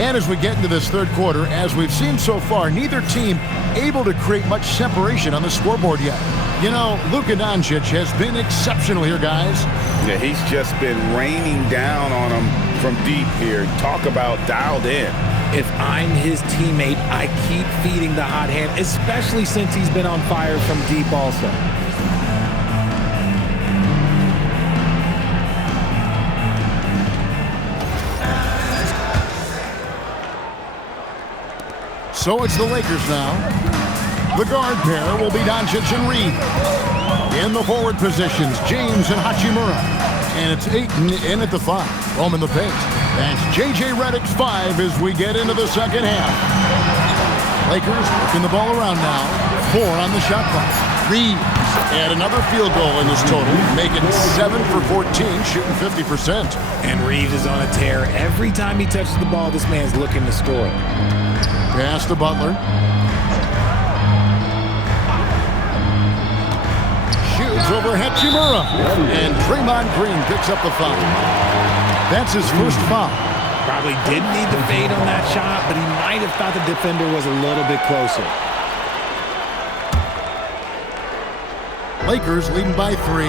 And as we get into this third quarter, as we've seen so far, neither team able to create much separation on the scoreboard yet. You know, Luka Doncic has been exceptional here, guys. Yeah, he's just been raining down on them from deep here. Talk about dialed in. If I'm his teammate, I keep feeding the hot hand, especially since he's been on fire from deep also. So it's the Lakers now. The guard pair will be Doncic and Reed. In the forward positions, James and Hachimura. And it's Ayton in at the 5. Roman the paint. That's J.J. Redick's 5 as we get into the second half. Lakers working the ball around now. 4 on the shot clock. Reed add another field goal in this total, making 7 for 14, shooting 50%. And Reeves is on a tear. Every time he touches the ball, this man's looking to score. Pass to Butler. Shoots over Hachimura. And Draymond Green picks up the foul. That's his first foul. Probably didn't need the fade on that shot, but he might have thought the defender was a little bit closer. Lakers leading by 3.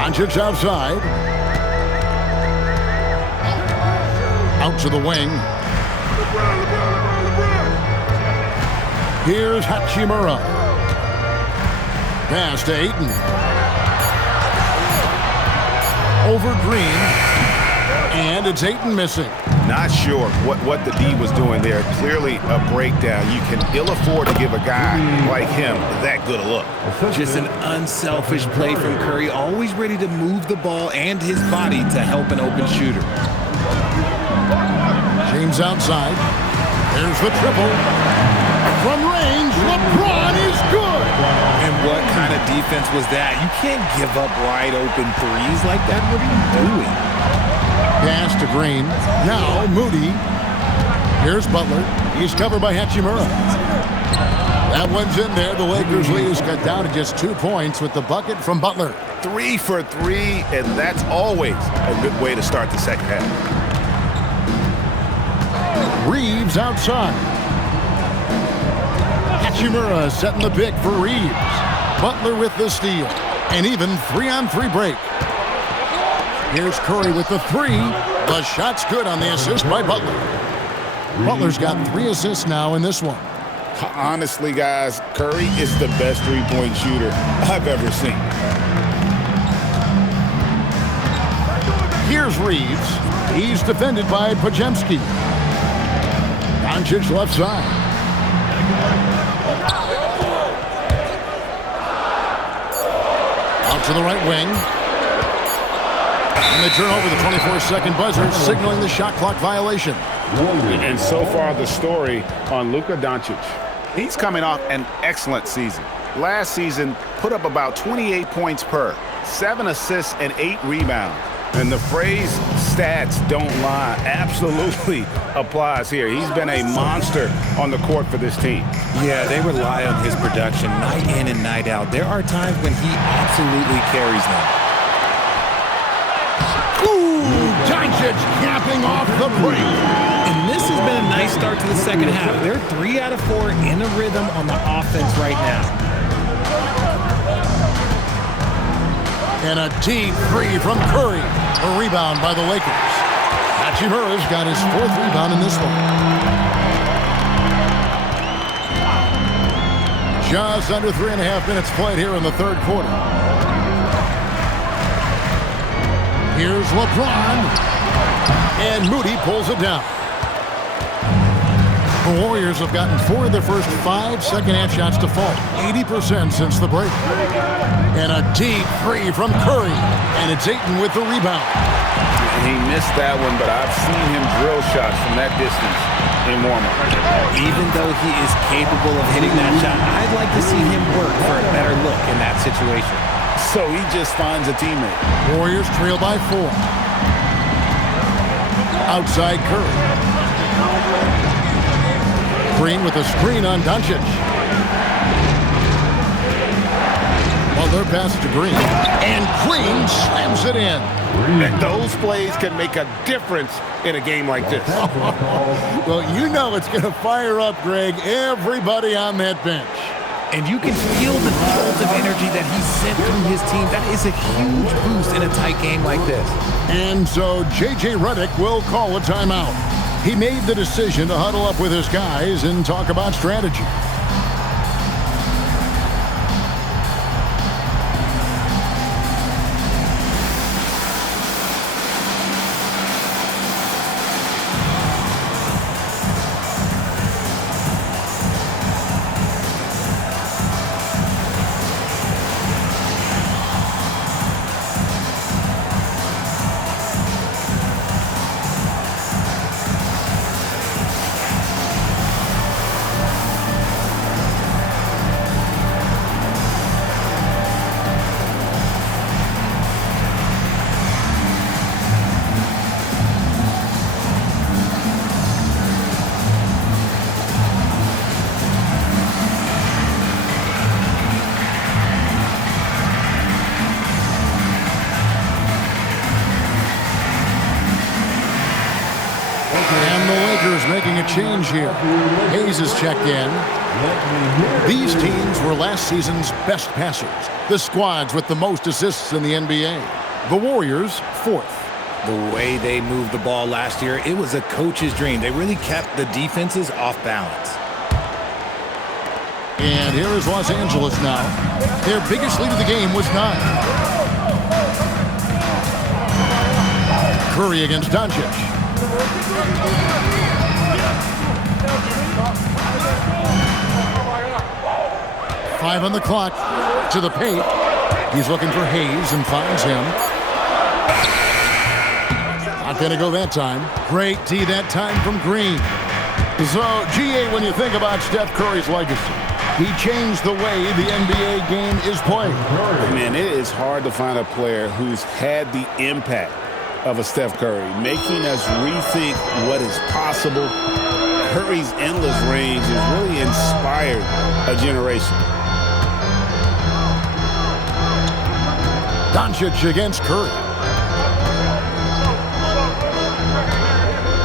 Doncic outside. Out to the wing. Here's Hachimura. Pass to Ayton. Over Green. And it's Ayton missing. Not sure what the D was doing there. Clearly a breakdown. You can ill afford to give a guy like him that good a look. Just an unselfish play from Curry, always ready to move the ball and his body to help an open shooter. James outside. There's the triple. From range, LeBron is good. And what kind of defense was that? You can't give up wide open threes like that. What are you doing? Pass to Green. Now Moody. Here's Butler. He's covered by Hachimura. That one's in there. The Lakers lead is cut down to just 2 points with the bucket from Butler. 3 for 3, and that's always a good way to start the second half. Reeves outside. Hachimura setting the pick for Reeves. Butler with the steal. And even 3-on-3 break. Here's Curry with the 3. The shot's good on the assist by Butler. Butler's got 3 assists now in this one. Honestly, guys, Curry is the best three-point shooter I've ever seen. Here's Reeves. He's defended by Podziemski. Doncic left side. Out to the right wing. And they turn over the 24-second buzzer, signaling the shot clock violation. And so far, the story on Luka Doncic. He's coming off an excellent season. Last season, put up about 28 points per, 7 assists and 8 rebounds. And the phrase, stats don't lie, absolutely applies here. He's been a monster on the court for this team. Yeah, they rely on his production night in and night out. There are times when he absolutely carries them. Ooh, Doncic capping off the break. And this has been a nice start to the second half. They're 3 out of 4 in a rhythm on the offense right now. And a deep 3 from Curry. A rebound by the Lakers. Hachimura's got his 4th rebound in this one. Just under 3.5 minutes played here in the third quarter. Here's LeBron. And Moody pulls it down. The Warriors have gotten 4 of their first 5 second-half shots to fall. 80% since the break. And a deep 3 from Curry. And it's Ayton with the rebound. He missed that one, but I've seen him drill shots from that distance in warm-up. Even though he is capable of hitting that shot, I'd like to see him work for a better look in that situation. So he just finds a teammate. Warriors trail by 4. Outside Curry. Green with a screen on Doncic. Butler passes to Green, and Green slams it in. And those plays can make a difference in a game like this. Well, you know it's going to fire up, Greg, everybody on that bench. And you can feel the jolt of energy that he sent through his team. That is a huge boost in a tight game like this. And so J.J. Redick will call a timeout. He made the decision to huddle up with his guys and talk about strategy. And the Lakers making a change here. Hayes is checked in. These teams were last season's best passers. The squads with the most assists in the NBA. The Warriors, fourth. The way they moved the ball last year, it was a coach's dream. They really kept the defenses off balance. And here is Los Angeles now. Their biggest lead of the game was 9. Curry against Doncic. 5 on the clock. To the paint. He's looking for Hayes and finds him. Not going to go that time. Great D that time from Green. So, GA, when you think about Steph Curry's legacy, he changed the way the NBA game is played. Man, it is hard to find a player who's had the impact of a Steph Curry, making us rethink what is possible. Curry's endless range has really inspired a generation. Doncic against Curry.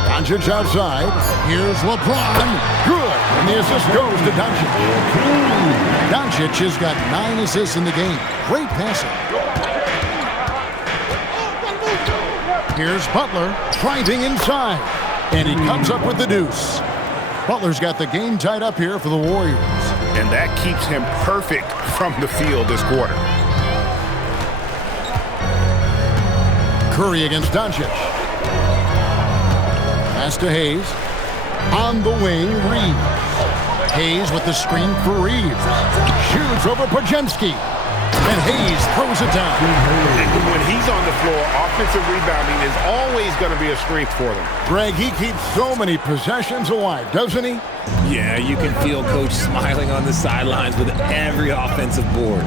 Doncic outside. Here's LeBron. Good. And the assist goes to Doncic. Doncic has got 9 assists in the game. Great passing. Here's Butler driving inside. And he comes up with the deuce. Butler's got the game tied up here for the Warriors. And that keeps him perfect from the field this quarter. Curry against Doncic. Pass to Hayes. On the wing, Reeves. Hayes with the screen for Reeves. Shoots over Podziemski. And Hayes throws it down. When he's on the floor, offensive rebounding is always going to be a strength for them. Greg, he keeps so many possessions alive, doesn't he? Yeah, you can feel Coach smiling on the sidelines with every offensive board.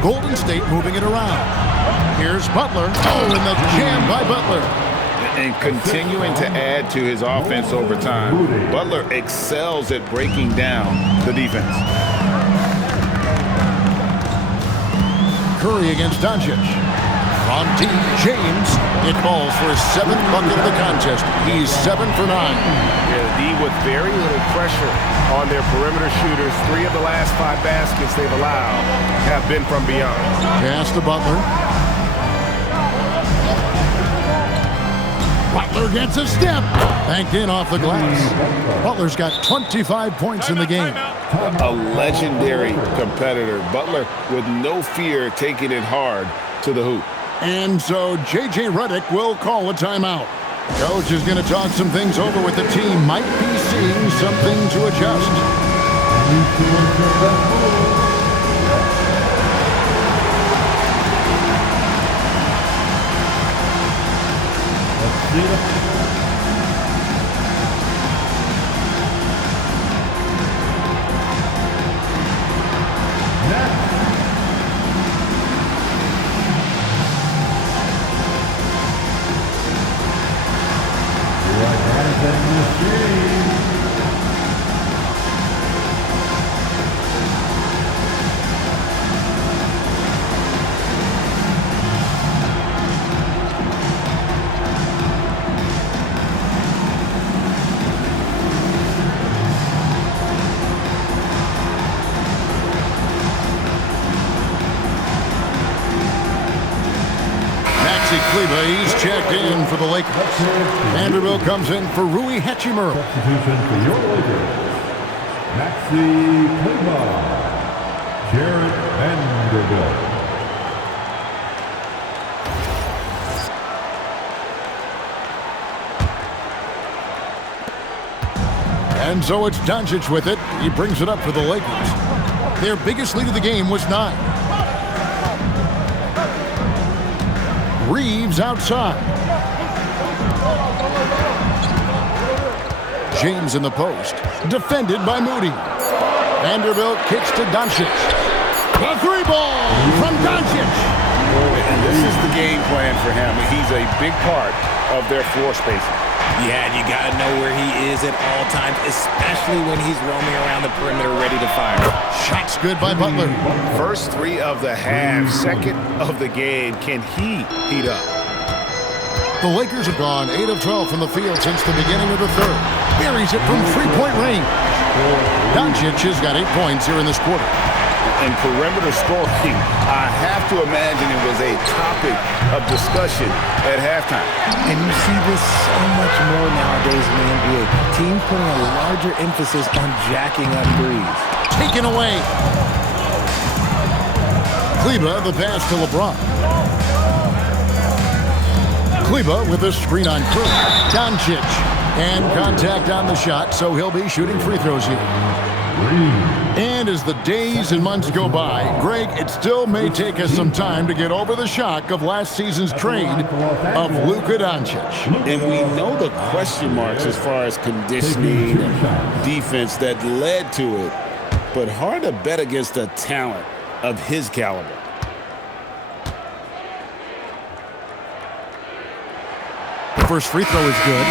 Golden State moving it around. Here's Butler. Oh, and the jam by Butler. And continuing to add to his offense over time, Butler excels at breaking down the defense. Curry against Doncic. From deep, James. It falls for his 7th bucket of the contest. He's 7 for 9. Yeah, the D with very little pressure on their perimeter shooters. 3 of the last 5 baskets they've allowed have been from beyond. Pass to Butler. Butler gets a step. Banked in off the glass. Butler's got 25 points in the game. A legendary competitor. Butler with no fear taking it hard to the hoop. And so J.J. Redick will call a timeout. Coach is going to talk some things over with the team. Might be seeing something to adjust. Kleber, he's checked in for the Lakers. Vanderbilt comes in for Rui Hachimura. Substitution for your Lakers. Maxi Kleber. Jarrett Vanderbilt. And so it's Doncic with it. He brings it up for the Lakers. Their biggest lead of the game was 9. Reeves outside. James in the post. Defended by Moody. Vanderbilt kicks to Doncic. The 3-ball from Doncic. And this is the game plan for him. He's a big part of their floor spacing. Yeah, you got to know where he is at all times, especially when he's roaming around the perimeter ready to fire. Shot's good by Butler. First 3 of the half, second of the game. Can he heat up? The Lakers have gone 8 of 12 from the field since the beginning of the third. Buries it from 3-point range. Doncic has got 8 points here in this quarter. And perimeter scoring, I have to imagine it was a topic of discussion at halftime. And you see this so much more nowadays in the NBA. Teams putting a larger emphasis on jacking up threes. Taken away. Kleber, the pass to LeBron. Kleber with a screen on Curry. Doncic. And contact on the shot, so he'll be shooting free throws here. And as the days and months go by, Greg, it still may take us some time to get over the shock of last season's trade of Luka Doncic. And we know the question marks as far as conditioning and defense that led to it, but hard to bet against a talent of his caliber. First free throw is good.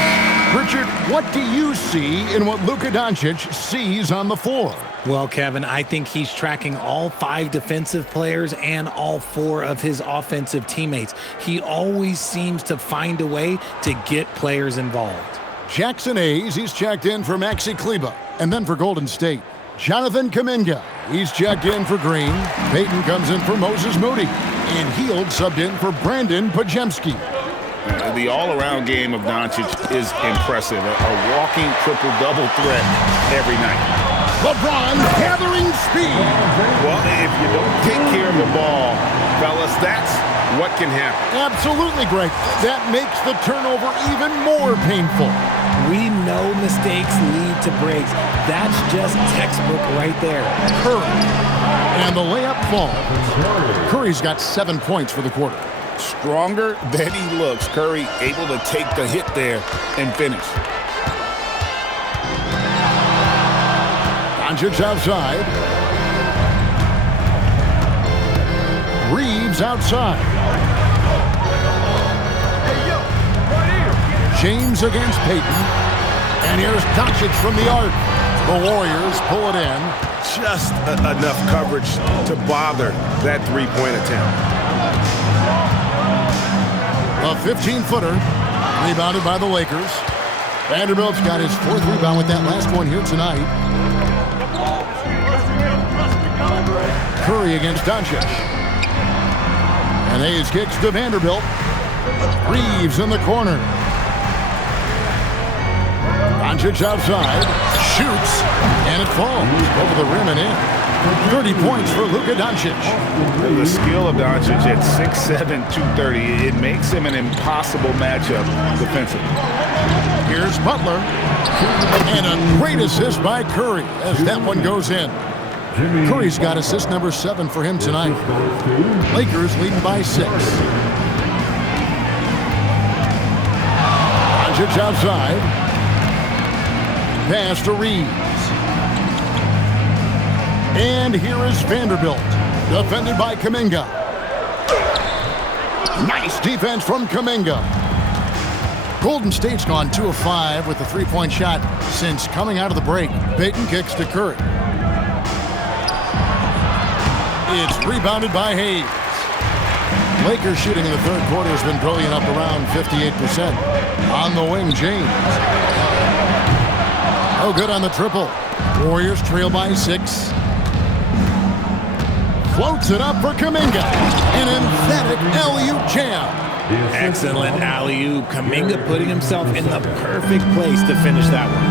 Richard, what do you see in what Luka Doncic sees on the floor? Well, Kevin, I think he's tracking all 5 defensive players and all 4 of his offensive teammates. He always seems to find a way to get players involved. Jackson Hayes, he's checked in for Maxi Kleber. And then for Golden State, Jonathan Kuminga. He's checked in for Green. Payton comes in for Moses Moody. And Hield subbed in for Brandon Podziemski. The all-around game of Doncic is impressive. A walking triple-double threat every night. LeBron gathering speed. Well, if you don't take care of the ball, fellas, that's what can happen. Absolutely, Greg. That makes the turnover even more painful. We know mistakes lead to breaks. That's just textbook right there. Curry. And the layup falls. Curry's got 7 points for the quarter. Stronger than he looks. Curry able to take the hit there and finish. Doncic outside. Reeves outside. James against Payton. And here's Doncic from the arc. The Warriors pull it in. Just enough coverage to bother that three-point attempt. A 15-footer, rebounded by the Lakers. Vanderbilt's got his 4th rebound with that last one here tonight. Curry against Doncic. And Hayes kicks to Vanderbilt. Reeves in the corner. Doncic outside, shoots, and it falls over the rim and in. 30 points for Luka Doncic. The skill of Doncic at 6'7", 230, it makes him an impossible matchup defensively. Here's Butler. And a great assist by Curry as that one goes in. Curry's got assist number 7 for him tonight. Lakers leading by 6. Doncic outside. Pass to Reeves. And here is Vanderbilt, defended by Kuminga. Nice defense from Kuminga. Golden State's gone 2 of 5 with the 3-point shot since coming out of the break. Payton kicks to Curry. It's rebounded by Hayes. Lakers shooting in the third quarter has been brilliant, up around 58%. On the wing, James. Oh, good on the triple. Warriors trail by 6. Floats it up for Kuminga. An emphatic alley-oop jam. Excellent alley-oop. Kuminga putting himself in the perfect place to finish that one.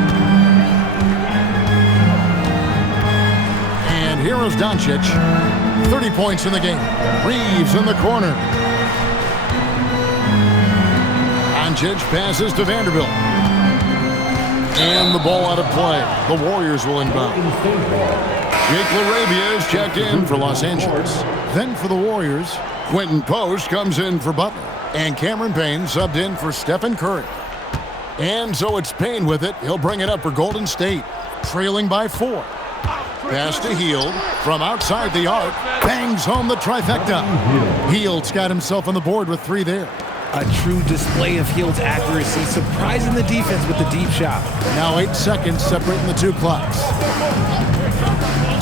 And here is Doncic. 30 points in the game. Reeves in the corner. Doncic passes to Vanderbilt. And the ball out of play. The Warriors will inbound. Jake LaRavia is checked in for Los Angeles. Then for the Warriors, Quentin Post comes in for Butler. And Cameron Payne subbed in for Stephen Curry. And so it's Payne with it. He'll bring it up for Golden State, trailing by 4. Pass to Hield from outside the arc. Bangs home the trifecta. Hield's got himself on the board with 3 there. A true display of Hield's accuracy, surprising the defense with the deep shot. Now 8 seconds separating the 2 clocks.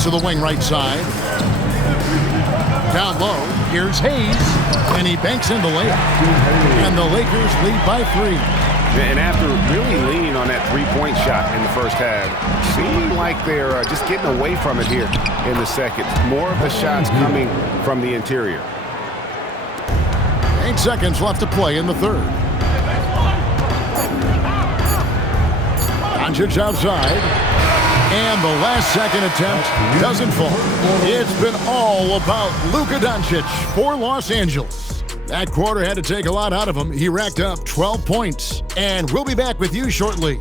To the wing right side. Down low, here's Hayes, and he banks in the layup. And the Lakers lead by 3. And after really leaning on that three-point shot in the first half, seemed like they're just getting away from it here in the second. More of the shots coming from the interior. 8 seconds left to play in the third. Doncic outside. And the last second attempt doesn't fall. It's been all about Luka Doncic for Los Angeles. That quarter had to take a lot out of him. He racked up 12 points. And we'll be back with you shortly.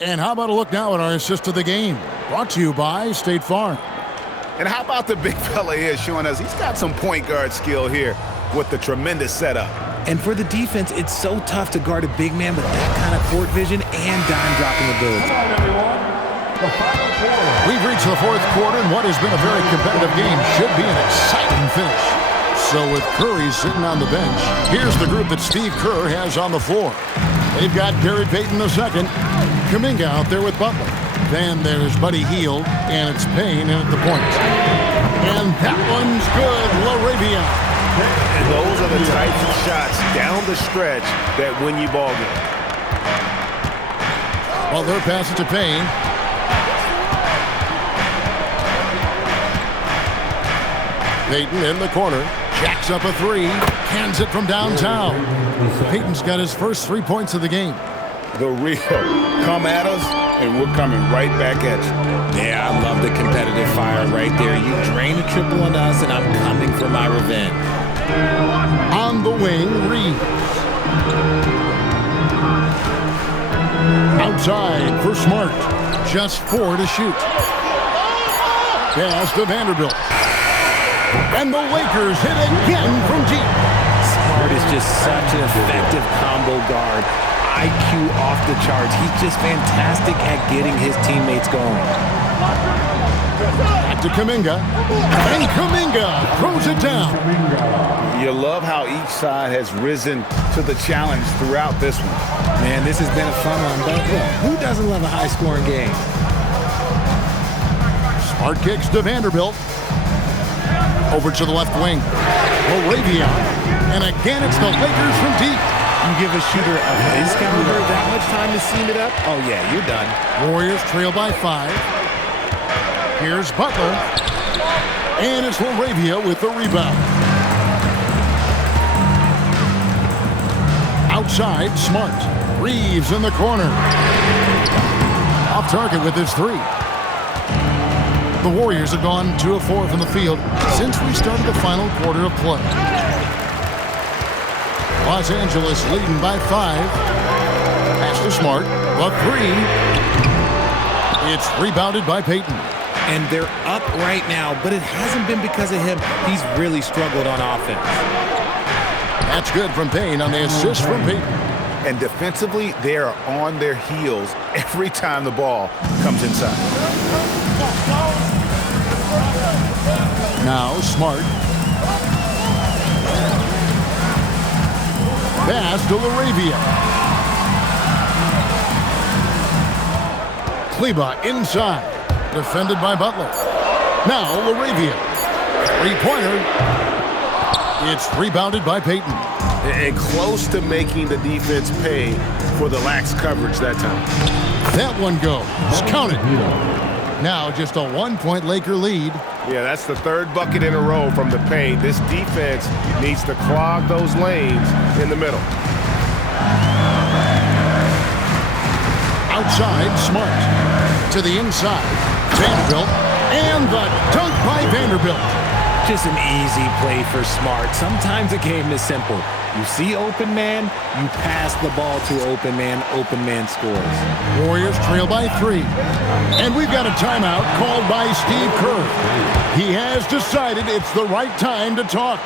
And how about a look now at our assist of the game? Brought to you by State Farm. And how about the big fella here showing us he's got some point guard skill here with the tremendous setup. And for the defense, it's so tough to guard a big man with that kind of court vision and dime-dropping ability. We've reached the 4th quarter, and what has been a very competitive game should be an exciting finish. So with Curry sitting on the bench, here's the group that Steve Kerr has on the floor. They've got Gary Payton II, Kuminga out there with Butler. Then there's Buddy Hield, and it's Payne in at the point. And that one's good, LaRavia. And those are the types of shots down the stretch that win you ball game. Butler passes to Payne. Payton in the corner. Jacks up a 3. Cans it from downtown. Payton's got his first 3 points of the game. The real come at us, and we're coming right back at you. Yeah, I love the competitive fire right there. You drain a triple on us, and I'm coming for my revenge. On the wing, Reeves. Outside for Smart. Just 4 to shoot. Pass to Vanderbilt. And the Lakers hit again from deep. Smart is just such an effective combo guard. IQ off the charts. He's just fantastic at getting his teammates going. Back to Kuminga. And Kuminga throws it down. You love how each side has risen to the challenge throughout this one. Man, this has been a fun one. But look, who doesn't love a high-scoring game? Smart kicks to Vanderbilt. Over to the left wing. LaRavia. And again, it's the Lakers from deep. You give a shooter of his caliber that much time to seam it up? Oh, yeah, you're done. Warriors trail by 5. Here's Butler. And it's LaRavia with the rebound. Outside, Smart. Reeves in the corner. Off target with his 3. The Warriors have gone 2 of 4 from the field since we started the final quarter of play. Los Angeles leading by 5. Pass to Smart. The 3. It's rebounded by Payton. And they're up right now, but it hasn't been because of him. He's really struggled on offense. That's good from Payne on the assist from Payton. And defensively, they are on their heels every time the ball comes inside. Now Smart. Pass to LaRavia. Kleber inside. Defended by Butler. Now LaRavia. 3-pointer. It's rebounded by Payton. And close to making the defense pay for the lax coverage that time. That one goes. Counted. Now just a 1-point Laker lead. Yeah, that's the third bucket in a row from the paint. This defense needs to clog those lanes in the middle. Outside, Smart. To the inside, Vanderbilt. And the dunk by Vanderbilt. Just an easy play for Smart. Sometimes a game is simple. You see open man, you pass the ball to open man scores. Warriors trail by 3. And we've got a timeout called by Steve Kerr. He has decided it's the right time to talk.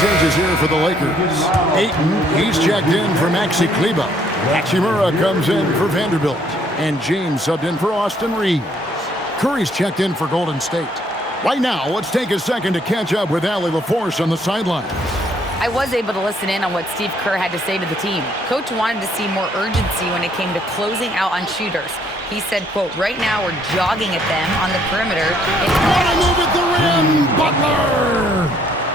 Changes here for the Lakers. Ayton, he's checked in for Maxi Kleber. Hachimura comes in for Vanderbilt. And James subbed in for Austin Reeves. Curry's checked in for Golden State. Right now, let's take a second to catch up with Allie LaForce on the sideline. I was able to listen in on what Steve Kerr had to say to the team. Coach wanted to see more urgency when it came to closing out on shooters. He said, quote, right now we're jogging at them on the perimeter. What a move at the rim, Butler!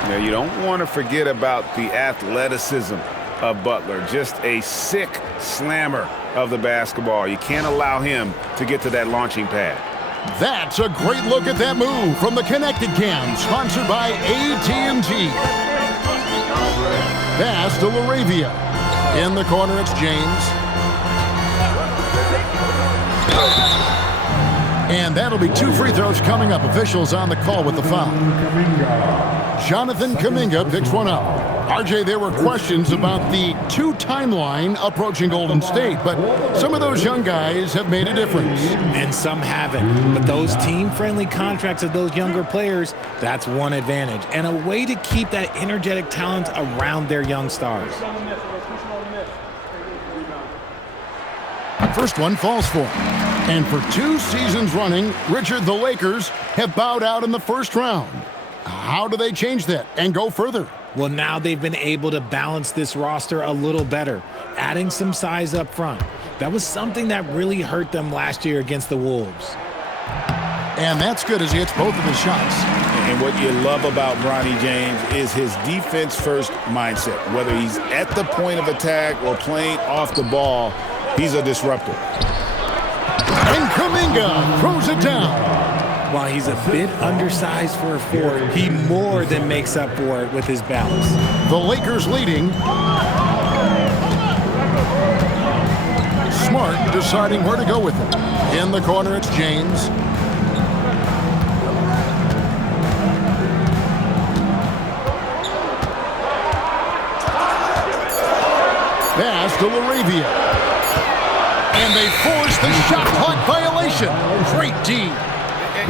Now, you don't want to forget about the athleticism of Butler. Just a sick slammer of the basketball. You can't allow him to get to that launching pad. That's a great look at that move from the Connected Cam, sponsored by AT&T. Pass to LaRavia. In the corner, it's James. And that'll be 2 free throws coming up. Officials on the call with the foul. Jonathan Kuminga picks one up. RJ, there were questions about the 2 timeline approaching Golden State, but some of those young guys have made a difference. And some haven't. But those team-friendly contracts of those younger players, that's one advantage. And a way to keep that energetic talent around their young stars. First one falls for him. And for 2 seasons running, Richard, the Lakers have bowed out in the first round. How do they change that and go further? Well, now they've been able to balance this roster a little better, adding some size up front. That was something that really hurt them last year against the Wolves. And that's good as he hits both of his shots. And what you love about Bronny James is his defense-first mindset. Whether he's at the point of attack or playing off the ball, he's a disruptor. And Kuminga throws it down. While he's a bit undersized for a 4, he more than makes up for it with his balance. The Lakers leading. Smart deciding where to go with it. In the corner, it's James. Pass to LaRavia. And they force the shot clock violation. Great D.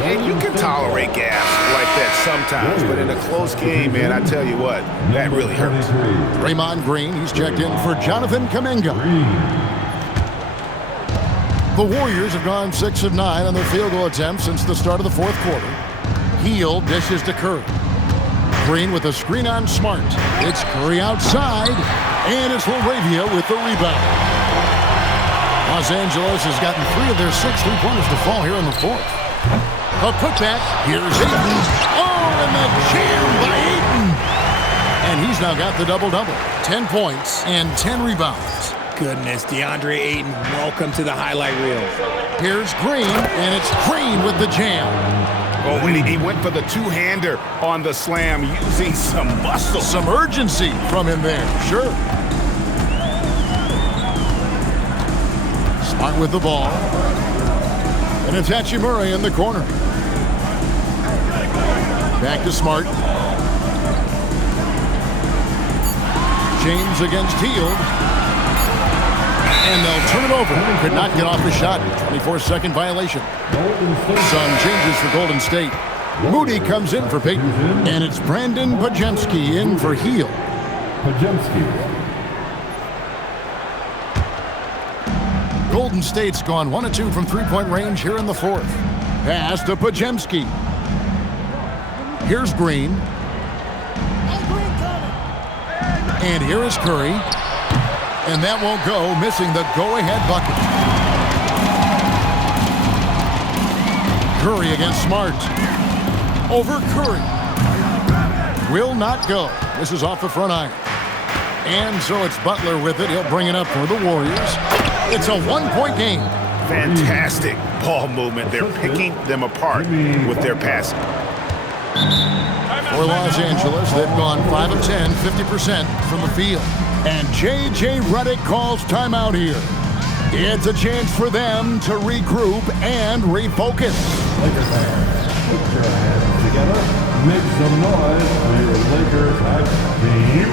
And you can tolerate gaps like that sometimes, but in a close game, man, I tell you what, that really hurts. Draymond Green, he's checked in for Jonathan Kuminga. The Warriors have gone 6 of 9 on their field goal attempts since the start of the 4th quarter. Hield dishes to Curry. Green with a screen on Smart. It's Curry outside, and it's LaRavia with the rebound. Los Angeles has gotten 3 of their 6 3-pointers to fall here in the 4th. A putback. Here's Ayton. Oh, and the jam by Ayton. And he's now got the double-double. 10 points and 10 rebounds. Goodness, DeAndre Ayton, welcome to the highlight reel. Here's Green, and it's Green with the jam. Oh, and he went for the 2-hander on the slam, using some muscle. Some urgency from him there, sure. Smart with the ball. And it's Hachimura in the corner. Back to Smart. James against Hield. And they'll turn it over. Could not get off the shot. 24-second violation. Some changes for Golden State. Moody comes in for Peyton. And it's Brandon Podziemski in for Hield. Podziemski. Golden State's gone 1 of 2 from three-point range here in the fourth. Pass to Podziemski. Here's Green. And here is Curry. And that won't go, missing the go-ahead bucket. Curry against Smart. Over Curry. Will not go. This is off the front iron. And so it's Butler with it. He'll bring it up for the Warriors. It's a one-point game. Fantastic ball movement. They're picking them apart with their passing. For Los Angeles, they've gone 5 of 10, 50% from the field. And J.J. Redick calls timeout here. It's a chance for them to regroup and refocus. Lakers fans, put your hands together. Make some noise for your Lakers hype team.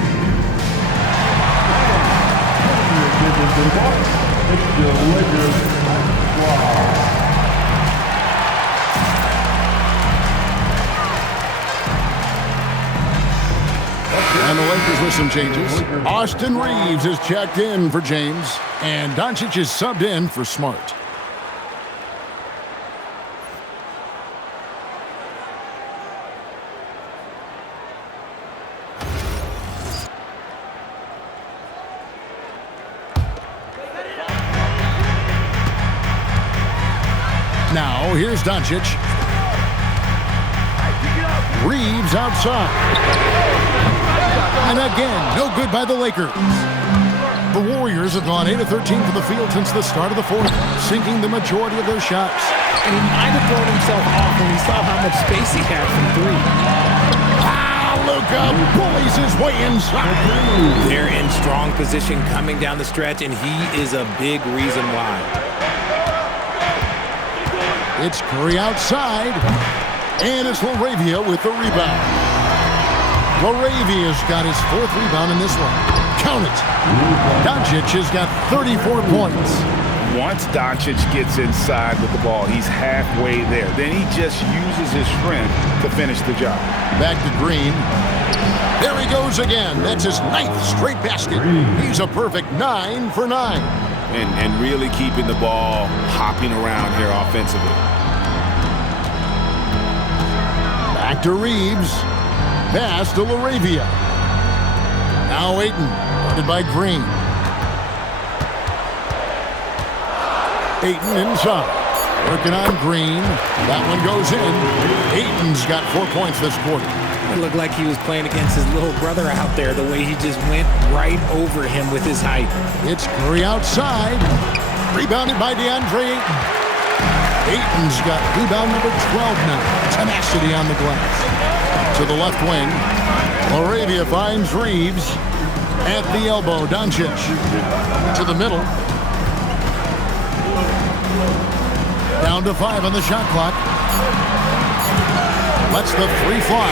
It's your Lakers hype squad. And the Lakers with some changes. Austin Reeves is checked in for James. And Doncic is subbed in for Smart. Now, here's Doncic. Reeves outside. And again, no good by the Lakers. The Warriors have gone 8 of 13 from the field since the start of the fourth, sinking the majority of their shots. And he might have thrown himself off when he saw how much space he had from three. Luka bullies his way inside. They're in strong position coming down the stretch, and he is a big reason why. It's Curry outside, and it's LaRavia with the rebound. LaRavia's got his 4th rebound in this one. Count it. Doncic has got 34 points. Once Doncic gets inside with the ball, he's halfway there. Then he just uses his strength to finish the job. Back to Green. There he goes again. That's his 9th straight basket. He's a perfect 9 for 9. And really keeping the ball hopping around here offensively. Back to Reeves. Pass to LaRavia. Now Ayton, guarded by Green. Ayton inside. Working on Green. That one goes in. Ayton's got 4 points this quarter. It looked like he was playing against his little brother out there, the way he just went right over him with his height. It's Curry outside. Rebounded by DeAndre Ayton. Ayton's got rebound number 12 now. Tenacity on the glass. To the left wing. LaRavia finds Reeves at the elbow. Doncic to the middle. Down to 5 on the shot clock. Lets the 3 fly.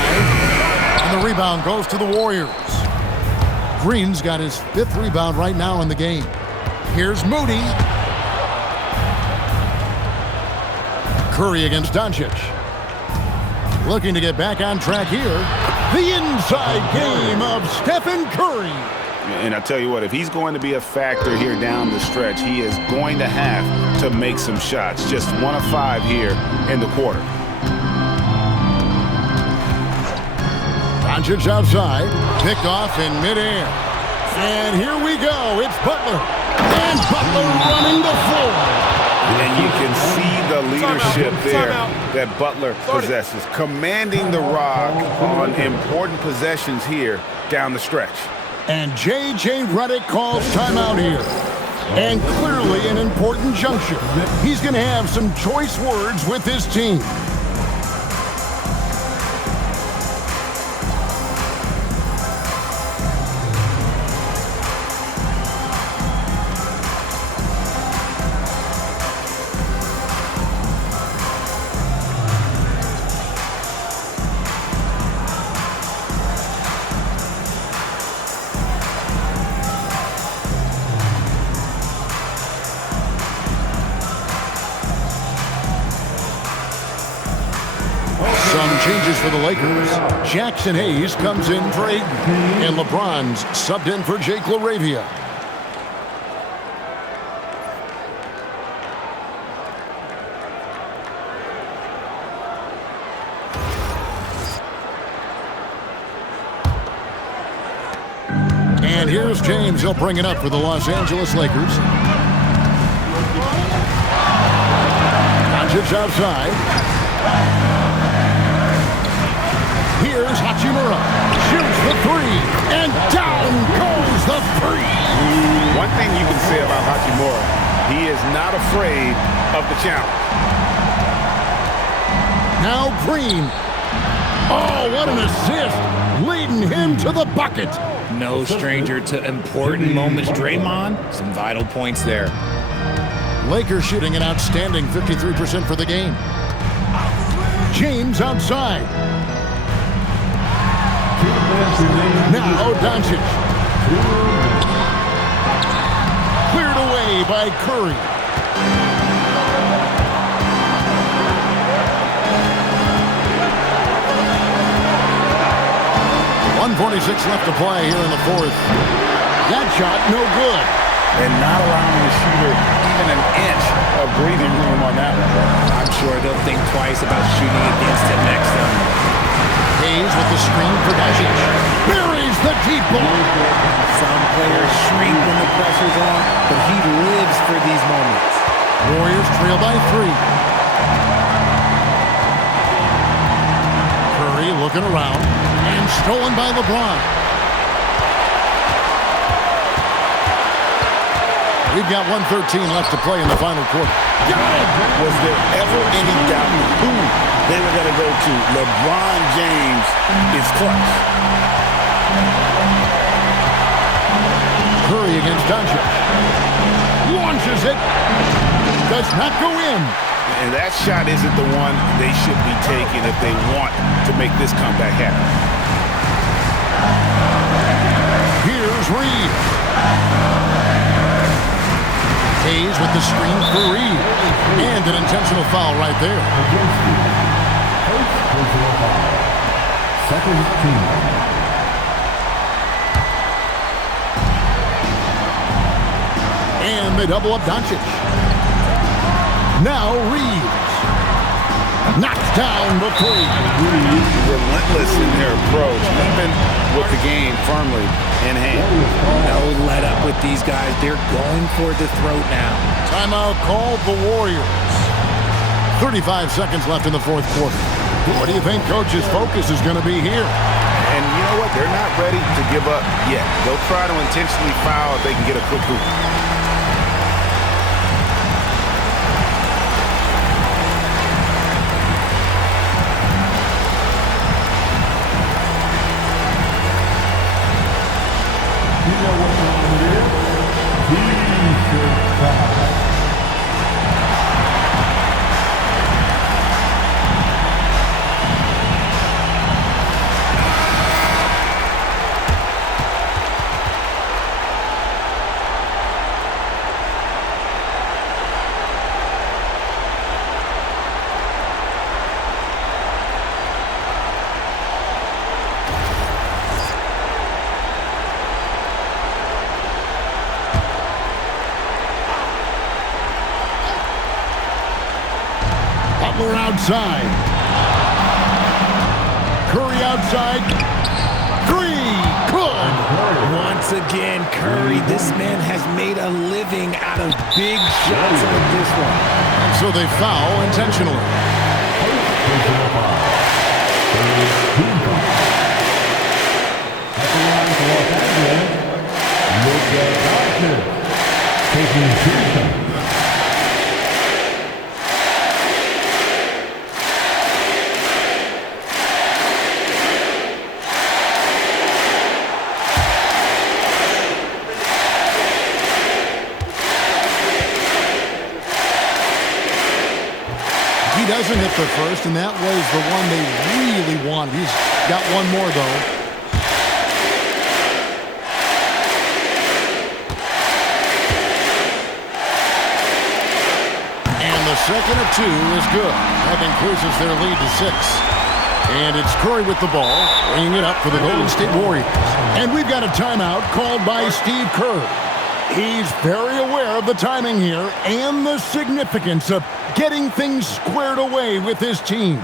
And the rebound goes to the Warriors. Green's got his 5th rebound right now in the game. Here's Moody. Curry against Doncic. Looking to get back on track here. The inside game of Stephen Curry. And I tell you what, if he's going to be a factor here down the stretch, he is going to have to make some shots. Just 1 of 5 here in the quarter. Doncic outside. Picked off in midair. And here we go. It's Butler. And Butler running the floor. And you can see the leadership there that Butler possesses, commanding the rock on important possessions here down the stretch. And J.J. Redick calls timeout here. And clearly an important juncture. He's going to have some choice words with his team. for the Lakers. Jackson Hayes comes in for Ayton. And LeBron's subbed in for Jake LaRavia. And here's James. He'll bring it up for the Los Angeles Lakers. Doncic outside. Here's Hachimura. Shoots the three. And down goes the three. One thing you can say about Hachimura, he is not afraid of the challenge. Now Green. Oh, what an assist. Leading him to the bucket. No stranger to important moments. Draymond, some vital points there. Lakers shooting an outstanding 53% for the game. James outside. Now Doncic. Cleared away by Curry. .146 left to play here in the fourth. That shot, no good. And not allowing the shooter even an inch of breathing room on that one. I'm sure they'll think twice about shooting against him next time. Hayes with the screen for Doncic. Buries the deep ball. Some players shrink when the pressure's on, but he lives for these moments. Warriors trail by 3. Curry looking around. And stolen by LeBron. We've got 1:13 left to play in the final quarter. Got it! Was there ever any doubt who they were going to go to? LeBron James is clutch. Curry against Doncic. Launches it. Does not go in. And that shot isn't the one they should be taking if they want to make this comeback happen. Here's Reed. Hayes with the screen for Reed. And an intentional foul right there. Second team. And they double up Doncic. Now Reeves. Knocks down the three. Relentless in their approach, even with the game firmly in hand. No let up with these guys. They're going for the throat now. Timeout called the Warriors. 35 seconds left in the fourth quarter. What do you think Coach's focus is going to be here? And you know what? They're not ready to give up yet. They'll try to intentionally foul if they can get a quick hoop. Outside. Curry outside. Three. Good. Once again, Curry, this man has made a living out of big shots like this one. And so they foul intentionally. Doesn't hit the first, and that was the one they really wanted. He's got one more, though. And the second of two is good. That increases their lead to 6. And it's Curry with the ball, bringing it up for the Golden State Warriors. And we've got a timeout called by Steve Kerr. He's very aware of the timing here and the significance of getting things squared away with his team.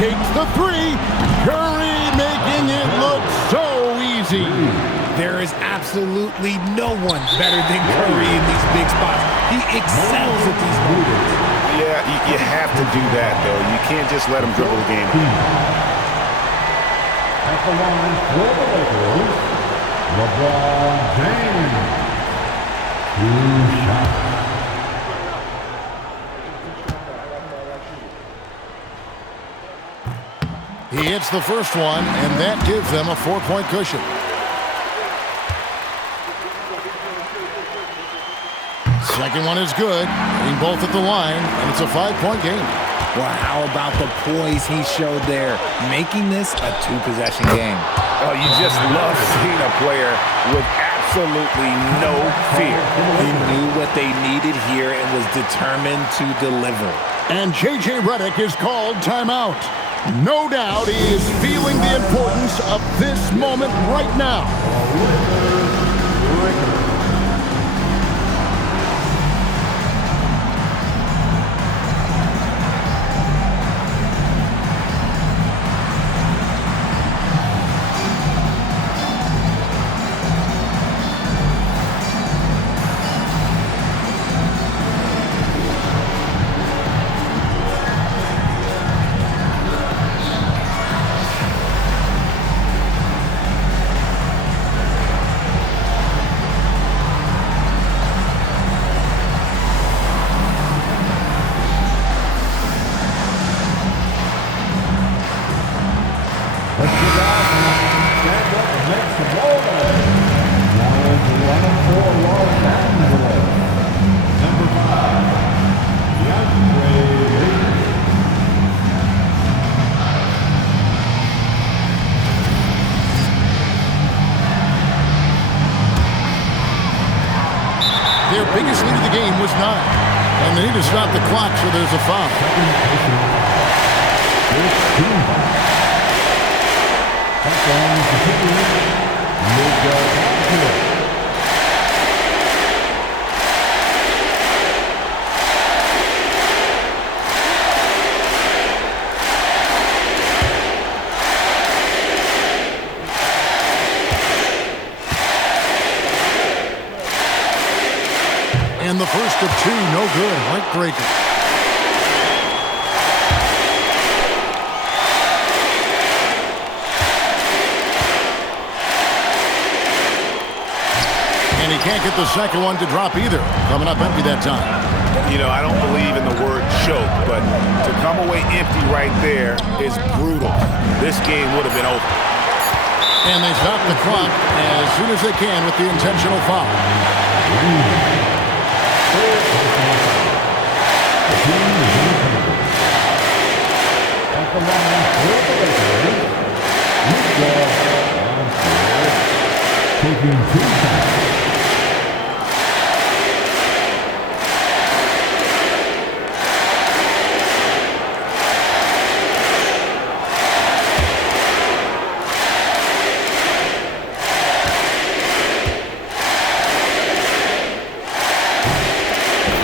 Takes the three. Curry making it look so easy. There is absolutely no one better than Curry in these big spots. He excels at these moments. Yeah, you have to do that, though. You can't just let him dribble the game. At the line for the Lakers, LeBron James. 2 shots. He hits the first one, and that gives them a 4-point cushion. Second one is good, hitting both at the line, and it's a 5-point game. Well, how about the poise he showed there, making this a 2-possession game? Oh, you just love seeing a player with absolutely no fear. He knew what they needed here and was determined to deliver. And J.J. Redick is called timeout. No doubt he is feeling the importance of this moment right now. Their biggest lead of the game was 9. And they need to stop the clock, so there's a foul. And the first of 2, no good. Heartbreaker. And he can't get the second one to drop either. Coming up empty that time. You know, I don't believe in the word choke, but to come away empty right there is brutal. This game would have been over. And they stop the clock as soon as they can with the intentional foul. At the line for the Lakers, taking 2 shots.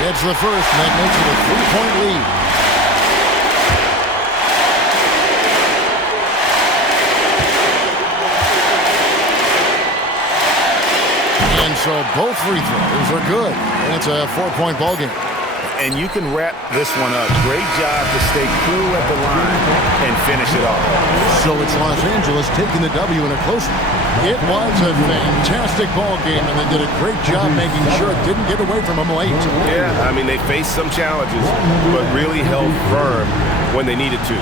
It's the first, and that makes it a 3-point lead. And so both free throws are good. And it's a 4-point ball game. And you can wrap this one up. Great job to stay cool at the line and finish it off. So it's Los Angeles taking the W in a close one. It was a fantastic ball game, and they did a great job making sure it didn't get away from them late. Yeah, I mean, they faced some challenges, but really held firm when they needed to.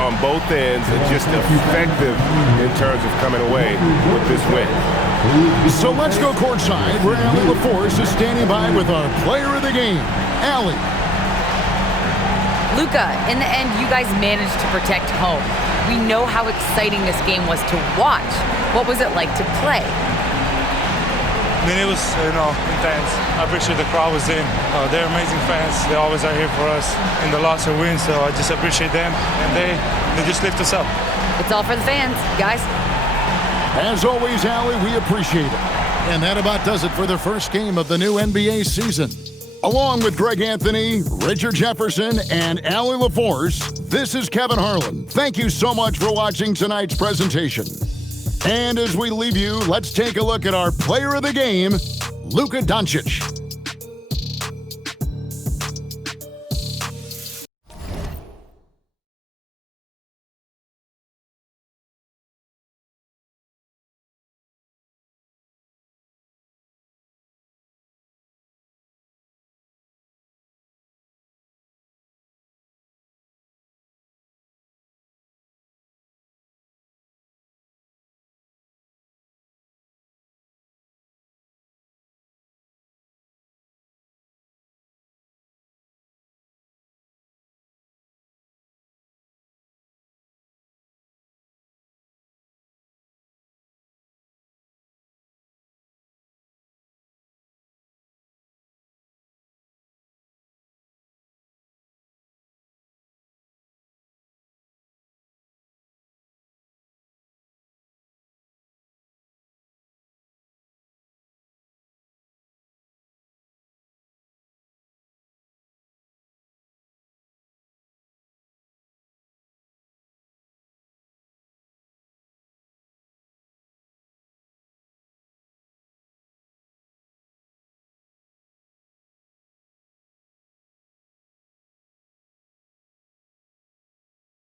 On both ends, and just effective in terms of coming away with this win. So let's go courtside, where Allie LaForce is standing by with our player of the game, Allie. Luka, in the end, you guys managed to protect home. We know how exciting this game was to watch. What was it like to play? I mean, it was, intense. I appreciate the crowd was in. They're amazing fans. They always are here for us in the loss or win, so I just appreciate them, and they just lift us up. It's all for the fans, guys. As always, Allie, we appreciate it. And that about does it for the first game of the new NBA season. Along with Greg Anthony, Richard Jefferson, and Allie LaForce, this is Kevin Harlan. Thank you so much for watching tonight's presentation. And as we leave you, let's take a look at our player of the game, Luka Doncic.